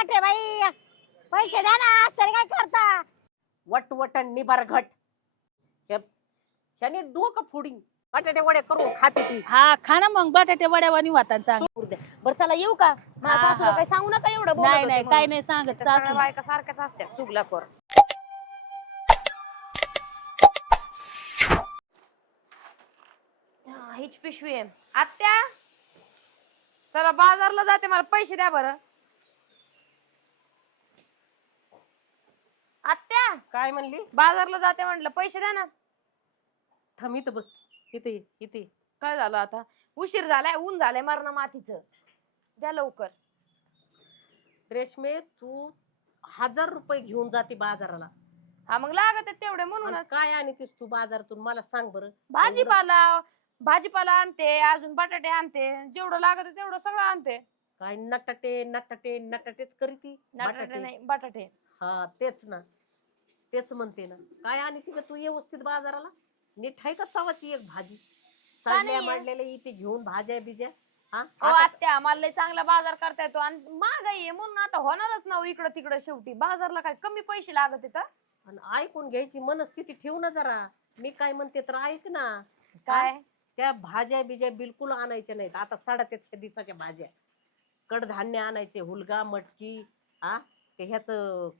बटाटे बाई. पैसे द्या ना आज तरी काय करता? वट निबार घट. हे- डोकं फोडीन. बटाटे वडे करून खाते ती. हा खा ना मग. बटाटे वड्यावानी वाटान सांग बरं चला येऊ का? माझ्या हा, सासूला हा. काही सांगू नका एवढं बोलत नाही होते नाही म्हणून. काय नाही सांगत. त्या सगळ्या सासू. बायका सारख्याच असतात चुगलाखोर हा, हीच पिशवी आहे. आत्या चला बाजारला जाते मला पैसे द्या बरं. आत्या काय म्हणली? बाजारला जाते म्हटलं पैसे द्या ना. थांब इथं बस. इथे ये, इथे ये. काय झालं आता? उशीर झालाय ऊन झालंय मरण मातीचं. द्या लवकर. रेशमे तू हजार रुपये घेऊन जाते बाजाराला. हा मग लागत आहेत तेवढे आणि म्हणूनच. काय आणतेस तू बाजारातून? मला सांग बरं. भाजीपाला भाजीपाला आणते अजून बटाटे आणते. जेवढं लागत आहे तेवढं सगळं आणते. काय नटाटे नटाटे नटाटेच करीती. बटाटे. नाही बटाटे. हा तेच ना. तेच म्हणते ना. काय आणि तिथं तू व्यवस्थित बाजाराला? नीट आहे का चवाची एक भाजी? नाहीये. मांडलेल्या इथे घेऊन भाज्या बिज्या? हा? ओ आता- आत्या मला लय चांगला बाजार करता येतो आणि महागाई आहे म्हणून आता होणारच ना हो इकडं तिकडं शेवटी. बाजारला काय कमी पैसे लागत हा? आणि ऐकून घ्यायची मनस्थिती ठेव ना जरा. मी काय म्हणते तर ऐक ना. काय? त्या भाज्या बिज्या बिलकुल आणायच्या नाहीत. आता साडेतीस दिवसाच्या भाज्या. कडधान्य आणायचे हुलगा मटकी हा? ते ह्याच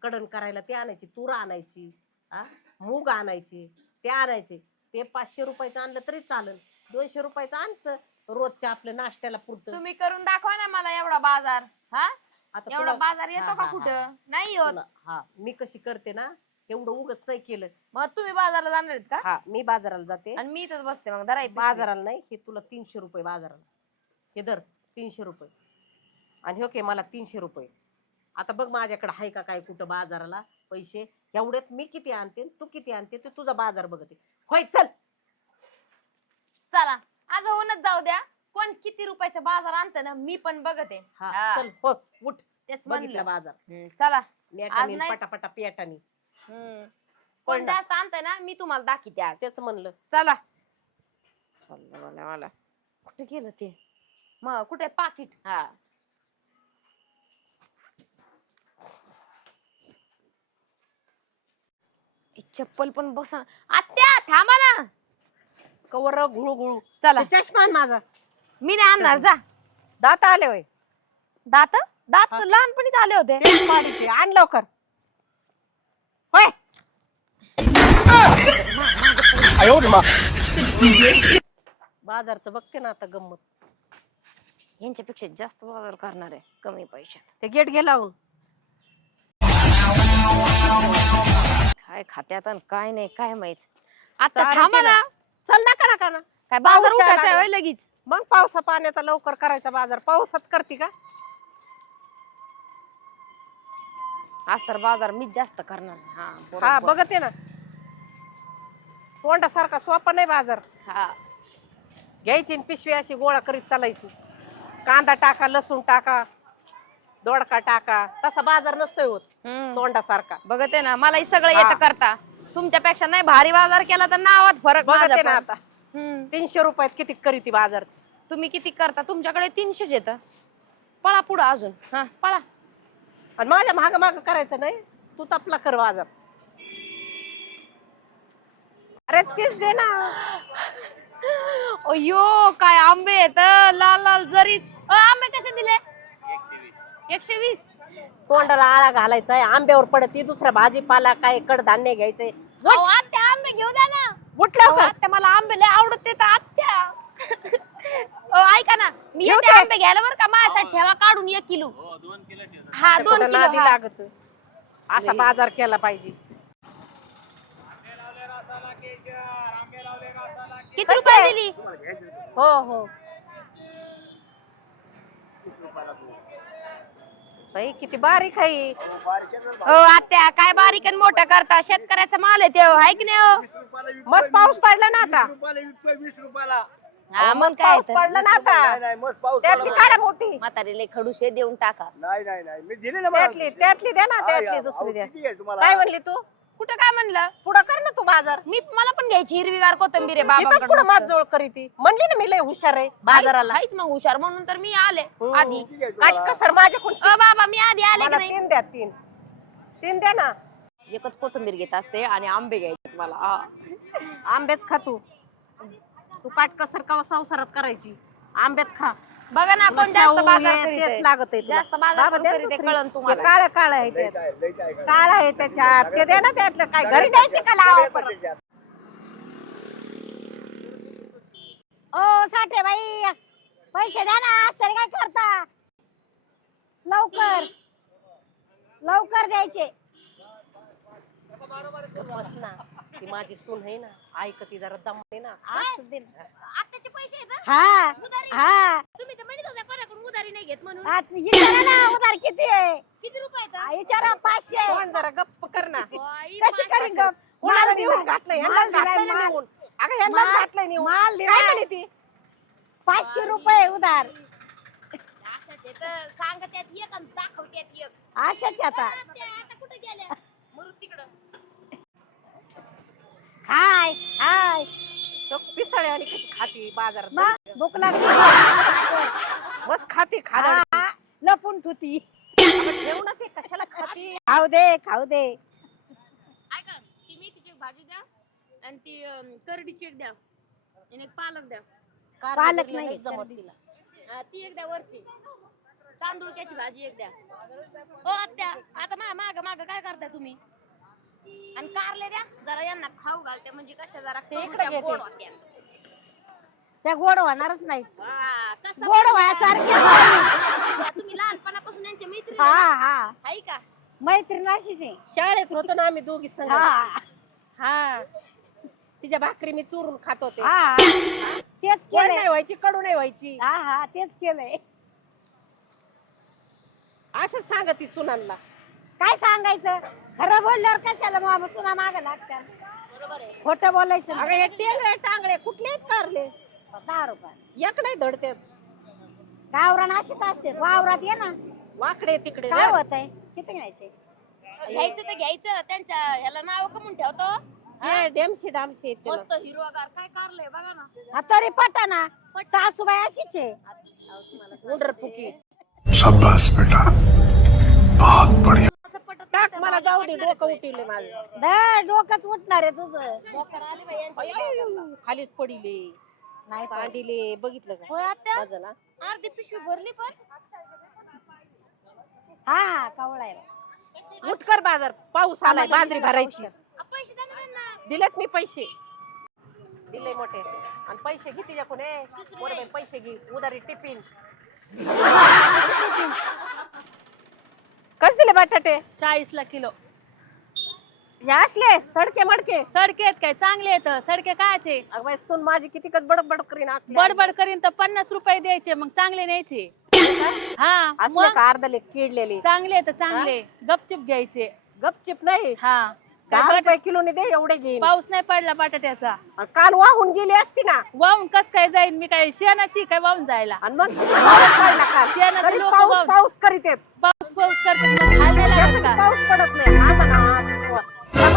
कडण करायला ते आणायची तूर आणायची हा मूग आणायची ते आणायचे. ते पाचशे रुपयाचं आणलं तरी चालेल. दोनशे रुपयाचं आणचं रोजच्या आपल्या नाश्त्याला पुरतं. तुम्ही करून दाखवा ना मला एवढा बाजार हा? आता एवढा तुला बाजार हा, येतो हा, का हा. कुठं? नाही होत तुला- हा मी कशी करते ना एवढं उगच नाही केलं. मग तुम्ही बाजारला जाणार आहेत का? हा मी बाजाराला जाते. आणि मी इथंच बसते मग धरा पिशवी. बाजाराला नाही हे तुला तीनशे रुपये बाजाराला. हे धर तीनशे रुपये. आणि हो के मला तीनशे रुपये. आता बघ माझ्याकडे आहे का काय कुठं बाजाराला पैसे? एवढ्यात मी किती आणते तू किती आणते ते तुझा बाजार बघते. होय चल. चला. आज होऊनच जाऊ द्या. कोण किती रुपयाचा बाजार आणतं ना मी पण बघते. हा हा. चल हो उठ. तेच बघितला म्हणलं. बाजार. हम्म, चला. नेटाने नाही- पटापटा पेटानी. कोण पण ना. जास्त आणतंय ना मी तुम्हाला दाखवते आज. तेच म्हणलं. चला. चाललं मला मला. कुठे गेलं ते? मग कुठे? पाकिट. हा. चप्पल पण बसा. आत्या थांबा ना. कवर गुळू गुळू चला. चष्मा आण माझा. मी नाही आणणार जा. दात आले होय. दात? दात हा. लहानपणीच आले होते. तेच पाडी ते. आण लवकर. होय. बाजारचं बघते ना आता गंमत. यांच्यापेक्षा जास्त बाजार करणार आहे कमी पैशात. ते गेट घे लावून काय खात्यात आणि काय नाही काय माहीत. आता चालेल थांबा ना. चल नका नका ना काय बाजार पाऊस यायला उठायचा आहे लागला. होय लगेच. मग पावसा पाण्याचा लवकर करायचा बाजार. पावसात करते का? आज तर बाजार मीच जास्त करणार हा हा बरोबर. बघते ना. तोंडासारखा सोपा नाही बाजार. हा. घ्यायची आणि पिशवी अशी गोळा करीत चालायची. कांदा टाका लसूण टाका. दोडका टाका. तसा बाजार नसतोय होत हम्म. तोंडासारखा. बघते ना मला हे सगळं हा. येतं करता. तुमच्यापेक्षा नाही भारी बाजार केला तर नावात फरक माझा बघते ना पण. आता. हम्म. तीनशे रुपयात किती करीती बाजार? तुम्ही किती करता? तुमच्याकडे तीनशेच येतं. पळा पुढं अजून. हा पळा. आणि माझ्या माग माग करायचं नाही. तू तपला कर बाजार. अरे तीच दे ना. अयो काय आंबे आहेत लाल लाल जरी. अ, आंबे कसे दिले? एकशे वीस. तोंडाला आळा घालायचा आहे आंब्यावर पडती दुसरा भाजीपाला काय कडधान्य घ्यायचंय. अहो, आत्या आंबे घेऊ द्या ना. अहो, आत्या मला आंबे लय आवडत ते आत्या. अहो, ऐका ना मी घेऊ येते दे. आंबे घ्यायला बरं का? माझ्यासाठी ठेवा काढून एक किलो. हा दोन किलो नादी हा. लागत? असा बाजार केला पाहिजे. किती रुपये? दिली? हो हो. बाई किती बारीक आहे हो. आत्या काय बारीक आणि मोठं करता? शेतकऱ्याचा माल आहे ते हो, हाय की नाही हो? मस्त पाऊस पडला ना आता. वीस रुपयाला हा मग काय पाऊस पडला ना आता. नाही नाही मस्त पाऊस त्यातली. काढा मोठी. म्हातारी खडूशे देऊन टाका. नाही नाही नाही. मी दिले ना मग. त्यातली त्यातली द्या ना हा, त्यातली दुसरी द्या. काय म्हणली तू? कुठं काय म्हणलं? पुढं कर ना तू बाजार. मी मला पण घ्यायची हिरवीगार कोथंबीर आहे इथंच पुढं बाबा माझजवळ करीती. म्हणली ना मी लय हुशार आहे बाजाराला. हायच मग हुशार म्हणून तर मी आले हो. आधी. काय? कसर माझ्याकडून अ बाबा मी आधी आले मला नाही. तीन द्या तीन. तीन द्या ना. एकच कोथिंबीर घेत असते आणि आंबे घ्यायचे मला. आंब्याच खा तू. तू काटकसर का संसारात करायची? आंब्यात खा. बघा ना कोण जास्त शाहू बाजार हे करीत तेच. लागत आहे तुला. जास्त बाजार बाबा कोण द्या करीत आहे दुसरी. कळन हे तुम्हाला काळं काळं आहे काय. काळं आहे त्याच्यात ते दे ना त्यातलं काय घरी द्यायचे का लावा परत? ओ साठे बाई पैसे द्या ना आज तरी काय करता लवकर लवकर द्यायचे बस ना ती माझी सून आहे ना ऐकती जरा दम आहे ना. असू दे ना. आत्ताचे पैसे आहेत हं? हा उधारी. हा. तुम्ही तर म्हणत होत्या कोणाकडून उधारी नाही घेत म्हणून. आत- विचारा ना उधार किती आहे? किती रुपये आहेत, हा? विचारा पाचशे. कोण जरा गप्प कर ना. बाई, कशी पाच- करीन गं? कोणाला माल नेऊन? दिलाय. घातलंय माल दिलाय, घातलंय माल. नेऊन अगं ह्यांनाच माल- घातलंय नेऊन. माल काय दिलाय म्हणे ती? पाचशे रुपये उधार. अशाचे तर सांगत्यात एक आणि दाखवत्यात एक. अशाच आता. त्या आता कुठे गेल्या? मरू तिकडं. हाय हाय. तो पिसाळ्यावानी कशी खाती बाजारात. मग भूक लागली. बस खाती हा, हा. लपून ठुती ठेव ना ते कशाला खाती? खाऊ दे खाऊ दे. ऐका ती मेथीची एक भाजी द्या आणि ती अं, करडीची एक द्या. आणि एक पालक द्या. पालक नाही, जमत करडी. तिला. अं, ती एक द्या वरची. तांदूळक्याची भाजी एक द्या. ओ आत्या आता मा माग माग काय करताय तुम्ही? आणि कारले द्या. जरा यांना खाऊ घालते म्हणजे कशा जरा ते इकडे कडूच्या घेते. गोड होत्या. त्या गोड होणारच नाही वा, कसं गोड बोलता? व्हायसारखे. तुम्ही लहानपणापासून यांच्या मैत्री हा हा. आहे का? मैत्रीण अशीच आहे. शाळेत होतो ना आम्ही दोघी संग. हा. हा. तिच्या भाकरी मी चुरून खात होते. हा. तेच गोड केलंय. नाही व्हायची कडू नाही व्हायची. हा हा. तेच केलंय. असंच सांगत ती सुनांना काय सांगायचं? खरं बोलल्यावर कशाला मामा सुना माग लागतात? बरोबर आहे. खोटं बोलायचं अगं हे टेंगळे टांगळे कुठले आहेत कारले? दहा रुपये. एक नाही धडते गावरान अशीच असते वावरात ये ना. वाकडे तिकडे काय होत आहे किती घ्यायचे? घ्यायचं तर घ्यायचं. त्यांच्या ह्याला नाव कमून ठेवतो. हे डेमशी डामशी आहेत त्याला. मस्त हिरवागार. काय कारलंय बघा ना. हा, तरी पटा ना. सासूबाई अशीच आहे. उंडर फुकी बेटा. पडणारच डोकं. उठिले माझं. दे डोकंच उठणार आहे तुझं. खालीच पडिले. नाही पडत. सांडिले बघितलं का? होय आत्या? माझं ना. अर्धी पिशवी भरली पण? हा हा कवळा आहे. उठकर बाजार. पाऊस आलाय बाजरी भरायची. पैसे द्या ना त्यांना. दिलेत मी पैसे. दिले मोठे. आणि पैसे घे तिच्या कोणी. बरोबर पैसे घे. उधारी टिफिन. कस दिले बटाटे? चाळीस ला किलो. हे असले सडके मडके. सडके आहेत काय चांगले आहेत. सडके कायचे? अगं बाई सून माझी किती कच बडक बडक करीन असले. बडबड करीन तर पन्नास रुपये द्यायचे मग चांगले न्यायचे. हा असले मग? का अर्धले किडलेले? चांगले आहेत चांगले. गपचिप घ्यायचे. गपचिप नाही? हा. दहा रुपये किलोने दे एवढे घेईन. पाऊस नाही पडला बटाट्याचा. काल वाहून गेली असती ना? वाहून कस काय जाईन? मी काय शेणाची काय वाहून जायला? आणि मग पाऊस पडला काल. शेणाचे तरी लोकं पाऊस वाहून. पाऊस करीत आहेत. पाऊस पाऊस करते मग खायला? पाऊस पडत नाही.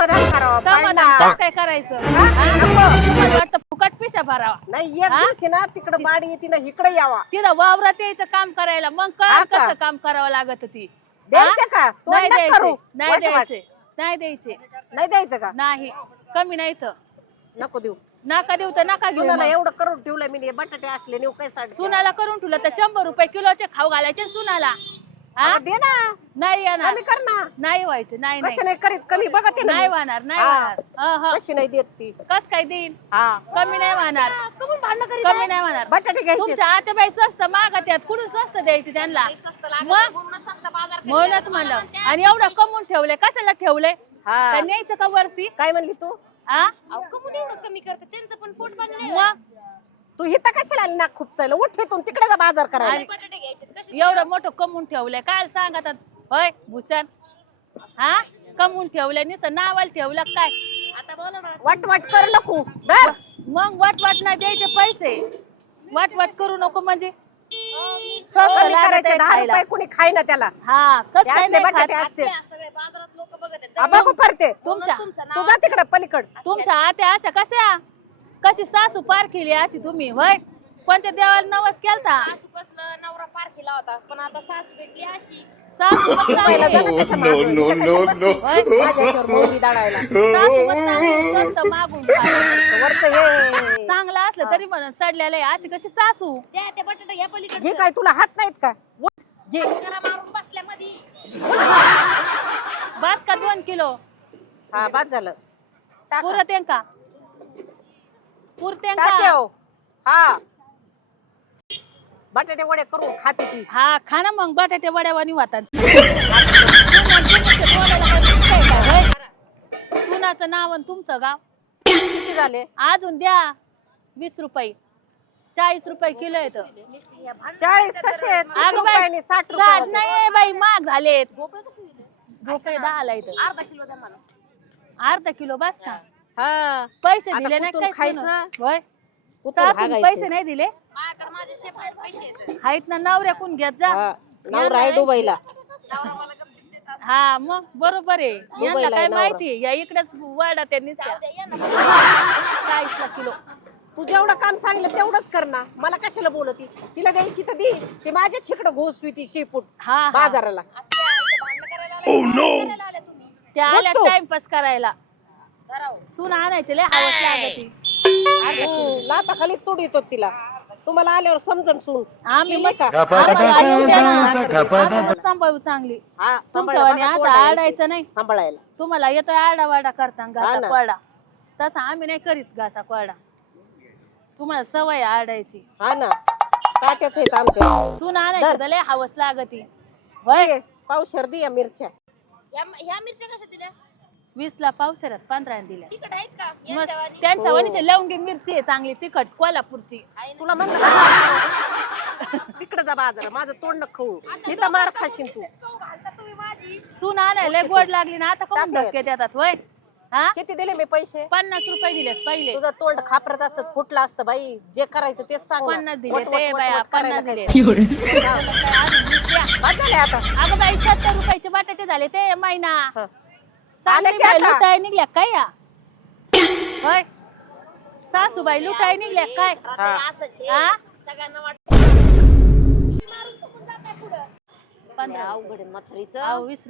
समाधान करावं समाधान पडला. कसं काय करायचं? हा? तुम्हाला वाटतं फुकट पिशा भरावा. नाही एक हा? दिवशी ना तिकडं बाडी येते ना इकडे यावा. तिथं वावरात यायचं काम करायला. मग हा काय का? कसं काम करावं लागत ती द्यायचं का? नाही करू द्यायचे नाही वाट वाट. द्यायचे नाही द्यायचे. नाही द्यायचं का? नाही. कमी नाही तर नको देऊ. नका देऊ तर नका घेऊ सुनाला मग. एवढं करून ठेवलंय मी हे बटाटे असले नेऊ काय साडी सुनाला करून ठेवलं तर शंभर रुपये किलोचे खाऊ घालायचे सुनाला. हा? दे ना. नाही येणार. कमी कर ना. नाही व्हायचं. नाही नाही. कसं नाही करीत? कमी बघा ते नाही होणार नाही हा. होणार. अहं. कशी नाही देत ती. कस काय देईन? हा. कमी नाही होणार. कमी नाही होणार. बटाटे घ्यायचे. तुमच्या आतेबाई स्वस्त मागत यात कुठून स्वस्त द्यायचे त्यांना? लई स्वस्त लागत मग? आहे, म्हणूनच स्वस्त बाजार करते. म्हणूनच तुम्हाला म्हणलं. म्हणते, आणि एवढं कमवून ठेवले कशाला ठेवले हा. न्यायचं का वरती? काय म्हणली तू? आ? अहो, कमून एवढं कमी करते. त्यांचं पण पोट पाणी नाही मग तू इथं कशाला आली ना खूप सायला उठ इथून तिकडे जा बाजार करायला. आणि- बटाटे घ्यायचे कसे एवढं मोठं कमवून ठेवलंय. काय सांगत होय भूषण. हा? कमवून ठेवलंय. नुसतं नावाला ठेवलं काय? आता बोला ना. वाट वाट कर नको धर. मग वाट वाट नाही द्यायचे पैसे. वाट वाट करू नको म्हणजे. स्वस्त कमी लागत करायचे आहे दहा खायला. रुपये कुणी खाय ना त्याला. हा कस काय बटाटे? असते. त्या सगळे बाजारात लोक बघत आहेत. आ, बघू पडते तुमच्या. तुमचं तू नाव. जा तिकडे पलीकड. तुमच्या आत्या अशा कशा? कशी सासू पार केली अशी तुम्ही होय? कोणत्या देवाला नवस केलता. सासू कसलं नवरा पार केला होता पण आता सासू भेटली अशी. सासू पण पहिला चांगली. जाणं त्याच्या मागं. no, no, no. होय, माझ्याशिवार मोहरी दाडायला. सासू पण चांगली, स्वतः मागून खायला. वरचं हे. चांगलं असलं तरी म्हणून सडलेलं आहे. अशी कशी सासू? द्या ते बटाटा घ्या घे काय तुला हात नाहीत का? घे. मारून बस का दोन किलो? हा बाद झालं. टाका. पुरत आहे का? पुरते टाक का हो. हा. बटाटे वडे करून खाते ती. हा खा ना मग. बटाटे वड्यावानी वातात सुनाचं नाव आणि तुमचं गाव. किती झाले? अजून द्या. वीस रुपये. चाळीस रुपये किलो येत चाळीस कसे आहेत? तीस अगं बाई, रुपयाने साठ. नाही बाई महाग झालेत. भोपळे दहाला येत अर्धा किलो द्या मला. अर्धा किलो बस का? हा पैसे दिले नाही कुठून खायचं? सुनं? होय कुठून सासून हागायचं? पैसे नाही दिले माझ्याकडे माझे शेप पैसे आहेत आहेत ना नवऱ्याकून घेत जा हा, नवरा आहे दुबईला नवरा मला गप्पीत देतात. हा मग बरोबर आहे यांना दुबईला काय आहे नवरा. माहिती या इकडेच वाडा त्यांनी जाऊ द्या, या ना. चाळीसला किलो तू जेवढं काम सांगलं तेवढंच कर ना मला कशाला बोलती तिला द्यायची तर दे ते माझ्या छिकडं घोसवी ती शेपूट हा हा बाजाराला आत्या, इथं भांडणं करायला आल्या. भांडणं करायला आल्या तुम्ही त्या आल्या बघतो. टाइमपास करायला. सून आणायचे लय हवस लागती. लाता खाली तोड येतो तिला. तुम्हाला आल्यावर समजन सून. आम्ही केली मग का? आम्हाला येऊ द्या ना. आम्ही मग सांभाळू चांगली. हा तुमच्या सांभाळा वाणी आडायचं नाही. सांभाळायला. तुम्हाला येतोय आडा वाडा करता हा घासा. कोरडा तसा आम्ही नाही करीत घासा कोरडा तुम्हाला सवय आहे आडायची. हा ना. काट्याच आहेत आमच्या. सून आणायची तर लय हवस लागती. होय पावशर दिया मिरच्या. ह्या ह्या मिरच्या कशा दिल्या? वीस ला पावसाळ्यात पंधरा दिल्या. तिकट आहेत का? मग यांच्या वाणी? त्यांच्या हो. वाणीची लवंगी मिरची आहे चांगली तिखट कोल्हापूरची. आहे ना? तुला म्हणलं तिकडे जा बाजार माझं तोंड खाऊ तिथं मार खाशील तू. चव घालता तुम्ही माझी. सून आणायला लय गोड लागली ना आता कोण टाकेल. धक्के देतात होय? हा? किती दिले मी पैसे? पन्नास रुपये दिलेत पहिले. तुझं तोंड खापरत असतं फुटलं असतं बाई. जे करायचं तेच सांग ना. पन्नास दिले वट, ते वट, बाया वट करायला पन्नास दिले. आता. अगं बाई सत्तर रुपयाचे बटाटे झाले ते महिना हं. चांगली आले की बाई आता? लुटाय निघल्या काय या होय सासूबाई लुटाय निघल्या काय आता हा. हे असंच आहे. हा सगळ्यांना. पंधरा अवघड. अहो, वीस.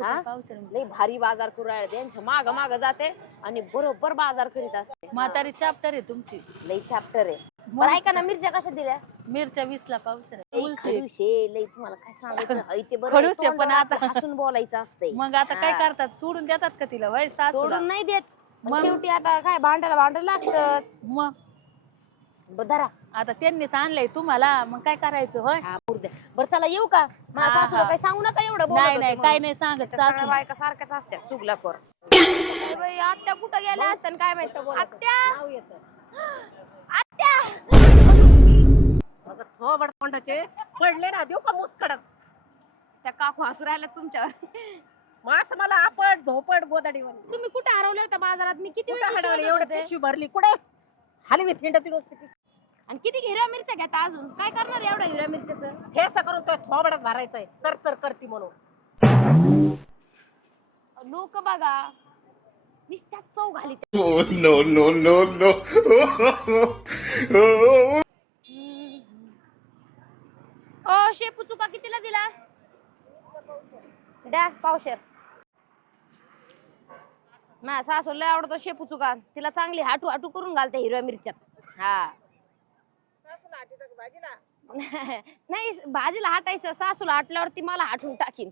लई भारी बाजार करू राहिले त्यांच्या माग माग जाते आणि बरोबर बाजार करीत असते म्हातारी चाप्टर आहे तुमची लई चॅप्टर आहे बरं ऐका ना मिरच्या कशा दिल्या? मिरच्या वीस ला पावसाळ्यात लई तुम्हाला काय सांगायचं? है ते बरं आहे, खडूस आहे, पण तोंडावर आता- हसून बोलायचं असतंय. मग आता काय हा. करतात? सोडून देतात का तिला वय सासूला? सोडून नाही देत. पण मग? शेवटी आता काय भांडायला भांडायला लागतच. मग? धरा. आता त्यांनीच आणलंय तुम्हाला. मग काय करायचं होय? हा, मुरू द्या. बरं चला येऊ का? माझ्या हा, सासूला हा. काही सांगू नका एवढं बोलत नाही होते नाही म्हणून. काय नाही सांगत त्या सगळ्या सासू बायका सारख्याच असतात चुगला कर आत्या कुठं गेल्या असत्या आणि काय माहीत? आत्या नाव येतं. आत्या तोंडाचे पडले ना देऊ का मुसकडत त्या काकू हसू राहिल्या तुमच्यावर. मग असं मला आपट धोपट गोदाडीवाणी तुम्ही कुठे हरवले होत्या बाजारात? मी किती कुठं हडवली एवढं पिशवी भरली. कुठे? हलवी थिंडती नुसती आणि किती हिरव्या मिरच्या घेता अजून? काय करणार एवढ्या हिरव्या मिरच्याचं? हे असं करून तो थोबड्यात भरायचंय. चर चर करती म्हणून. लोक बघा. नुसत्यात चव घाली Oh, no, no, no, no. ओ शेपू चुका कितीला दिला? द्या पावशेर. माझ्या सासू लय आवडतो शेपू चुका. तिला चांगली हाटू हाटू करून घालते हिरव्या मिरच्यात. हा. नाही भाजीला हाटायचं सासूला हाटल्यावर ती मला हाटून टाकीन.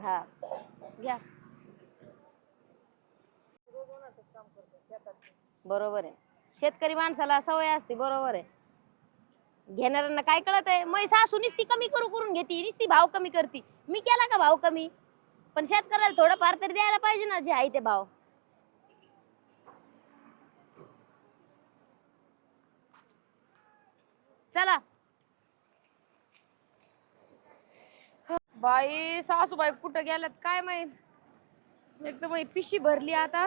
हा. घ्या. बरोबर आहे. शेतकरी माणसाला सवय असते बरोबर आहे. घेणाऱ्यांना काय कळत आहे? मै सासू नुसती कमी करू करून घेते नुसती भाव कमी करते. मी केला का भाव कमी? पण शेतकऱ्याला थोडंफार तरी द्यायला पाहिजे ना जे आहे ते भाव. चला. बाई सासूबाई कुठं गेल्यात काय माहीत? एकदम पिशी भरली आता.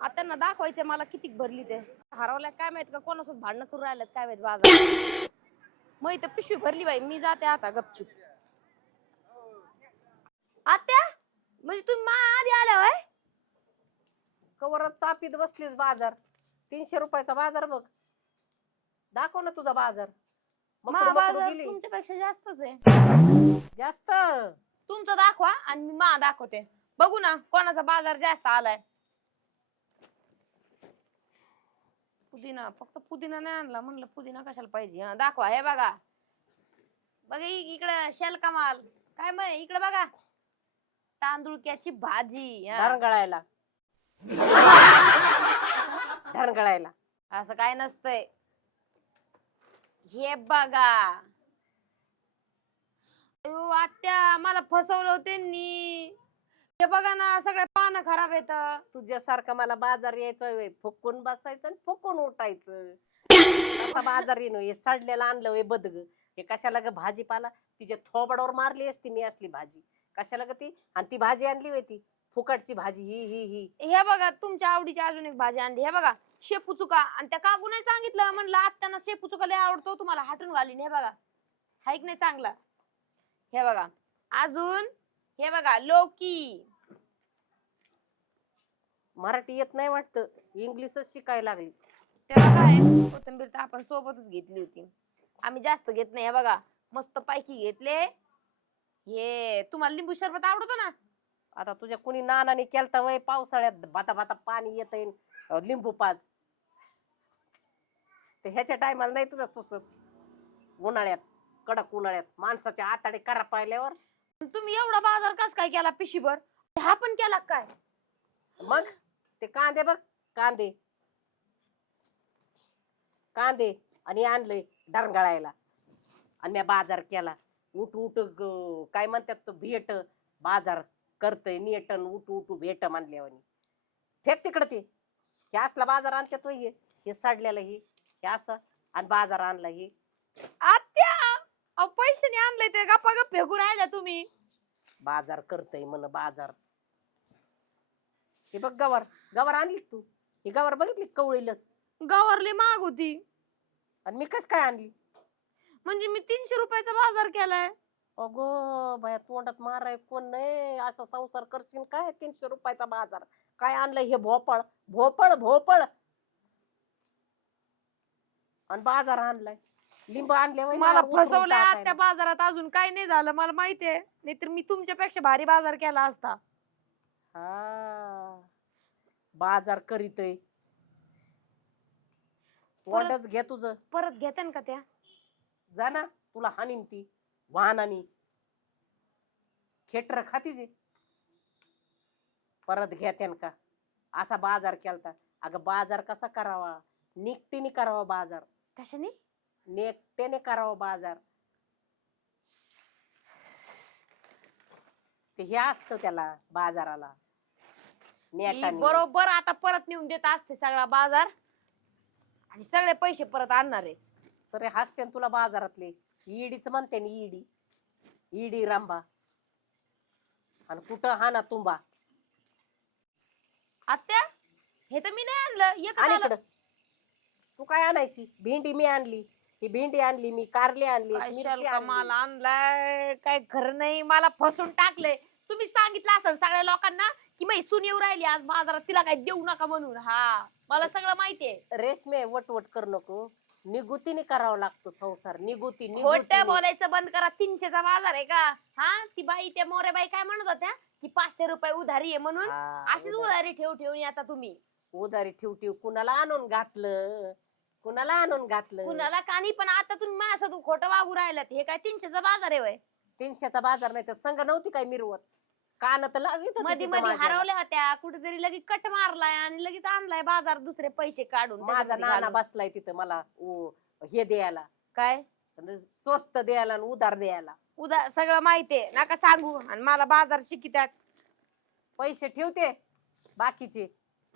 आता त्यांना दाखवायचं मला किती भरली ते. हरवल्या काय माहीत का कोणासोबत भांडणं करून राहिल्यात काय माहीत बाजार मग इथं पिशवी भरली बाई मी जाते आता गपचूप. आत्या म्हणजे तुम्ही मा आधी आल्या होय? कवरच चापीत बसलीस बाजार. तीनशे रुपयाचा बाजार बघ. दाखव ना तुझा बाजार. मकरू मा मकरू बाजार गेली. तुमच्यापेक्षा जास्तच आहे. जास्त? तुमचं दाखवा आणि मी मा दाखवते. बघू ना कोणाचा बाजार जास्त आलाय. पुदिना फक्त पुदिना नाही आणला म्हणलं पुदिना कशाला पाहिजे? हा, दाखवा हे बघा. बघा इ- इकडं शेल कमाल. काय मग इकडे बघा. तांदुळक्याची भाजी हा. धरंगळायला. धरंगळायला. असं काय नसतंय. हे बघा. अयो, आत्या मला फसवलं होतं त्यांनी हे बघा ना सगळे पानं खराब येत तुझ्यासारखं मला बाजार यायचं व्हय. फुकून बसायचं आणि फुकून उठायचं. असा बाजार येणं हे सडलेलं आणलं वे बदग. हे कशाला ग भाजीपाला? तिच्या थोबडावर मारली असती मी असली भाजी. कशाला ग ती? आणि ती भाजी आणली होती फुकटची भाजी ही ही ही. हे बघा तुमच्या आवडीची अजून एक भाजी आणली. हे बघा शेपू चुका. आणि त्या काकू नाही सांगितलं म्हणलं आत्याना शेपू चुका लय आवडतो तुम्हाला हटून घालीन. हे बघा. हायक नाही चांगला? हे बघा. अजून हे बघा लौकी. मराठी येत नाही वाटतं. इंग्लिशच शिकायला लागली. ते काय कोथिंबीर तर आपण सोबतच घेतली होती. आम्ही जास्त घेत नाही हे बघा. मस्त पैकी घेतले. हे तुम्हाला लिंबू सरबत आवडतो ना? आता तुझ्या कुणी नानाने केलता वय पावसाळ्यात भाता भाता पाणी येत लिंबू पाज. ते ह्याच्या टायमाला नाही तुला सुसत उन्हाळ्यात कडक उन्हाळ्यात माणसाच्या आताडे करा पाहिल्यावर. तुम्ही एवढा बाजार कस काय केला पिशीभर? हा पण केला काय? मग ते कांदे बघ कांदे. कांदे आणि आणले डरंगळायला. आणि मी बाजार केला. उठ उठ ग- काय म्हणतात तो भेट. बाजार करतय नेटन उठ उठ भेट मानल्यावानी फेक तिकडं ते. हे असला बाजार आणते तो हे. हे सडलेलं हे. हे असं. आणि बाजार आणला हे. आत्या! अहो पैशाने आणलंय ते. गप्पा गप्पे राहिल्या तुम्ही. बाजार करतय म्हण बाजार. हे बघ गवार गवार आणली का तू? ही गवार बघितली का कवळीलच गवारली महाग होती. आणि मी कस काय आणली? म्हणजे मी तीनशे रुपयाचा बाजार केलाय. अगो बाया तोंडात माराय कोण नाही. असा संसार करशील काय? तीनशे रुपयाचा बाजार. काय आणलंय हे भोपळ? भोपळ भोपळ. आणि बाजार आणलाय. लिंब आणले वय मला उतरून फसवलंय टाकायला. आत्या बाजारात. अजून काही नाही झालं मला माहितीये. नाहीतर मी तुमच्यापेक्षा भारी बाजार केला असता. हा. बाजार करीतय. परत- तोंडच घे तुझं. परत घेते ना का त्या? जा ना तुला हानीन ती वाहनानी. खेटर खातीच आहे. परत घेत्यान का? असा बाजार केलता. अगं बाजार कसा करावा? निकटीने करावा बाजार. कशाने? नेकटेने करावा बाजार. ते हे असतं त्याला बाजाराला. नेटाने. बरोबर आता परत नेऊन देत असते सगळा बाजार. आणि सगळे पैसे परत आणणार आहे. सरे हसते न तुला बाजारातले. ईडीच म्हणते ना ईडी. ईडी रांबा आणि कुठं हा ना तुंबा. आत्या हे तर मी नाही आणलं. एकच आणि आलं. इकडं. तू काय आणायची? भेंडी मी आणली. ही भेंडी आणली मी कारली आणली काय मिरची आणली. माल आणलाय? काय खरं नाही? मला फसून टाकले तुम्ही सांगितलं असेल सगळ्या लोकांना की मी सून येऊ राहिली आज बाजारात तिला काय देऊ नका म्हणून. हा मला सगळं माहितीये. रेशमे वटवट कर नको. निगुतीने करावा लागतो संसार. निगुती खोट निगुतीने. बोलायचं बंद करा. तीनशेचा बाजार आहे का? हा ती बाई त्या मोरे बाई काय म्हणत होत्या? की पाचशे रुपये उधारी आहे म्हणून हा, अशीच उधारी- उधारी ठेव ठेवून आता तुम्ही. उधारी ठेव ठेव. कुणाला आणून घातलं? कुणाला आणून घातलं? कुणाला कानी पण आता तुम्ही माझ्या तू खोटं वागू राहिलात. हे काय तीनशेचा बाजार आहे वय? तीनशेचा बाजार नाही तर संघ नव्हती काय मिरवत? कान तर लागत होती तिथं मध्ये माझ्या. हरवल्या होत्या कुठेतरी लगेच कट मारलाय आणि लगेच आणलाय बाजार दुसरे पैसे काढून माझा त्याच्यामध्ये नाना घालून. बसलाय तिथं मला उ- हे द्यायला. काय? आणि स्वस्त द्यायला आणि उधार द्यायला. उदा सगळं माहितीये नका सांगू. आणि मला बाजार शिकित्यात. पैसे ठेवते बाकीचे.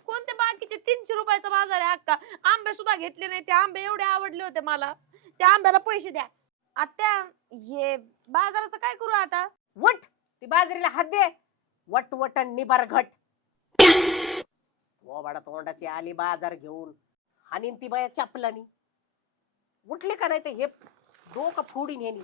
कोणते बाकीचे? तीनशे रुपयाचा बाजार आहे अक्का आंबे सुद्धा घेतले नाही. ते आंबे एवढे आवडले होते मला. त्या आंब्याला पैसे द्या. आत्या हे बाजाराचं काय करू आता? वट! ती बाजरीला हात दे. निबार घट. ओबाडा तोंडाची आली बाजार घेऊन. आणि ती बाया चपलानी. उठली का नाही ते हे डोकं फोडीन हेनी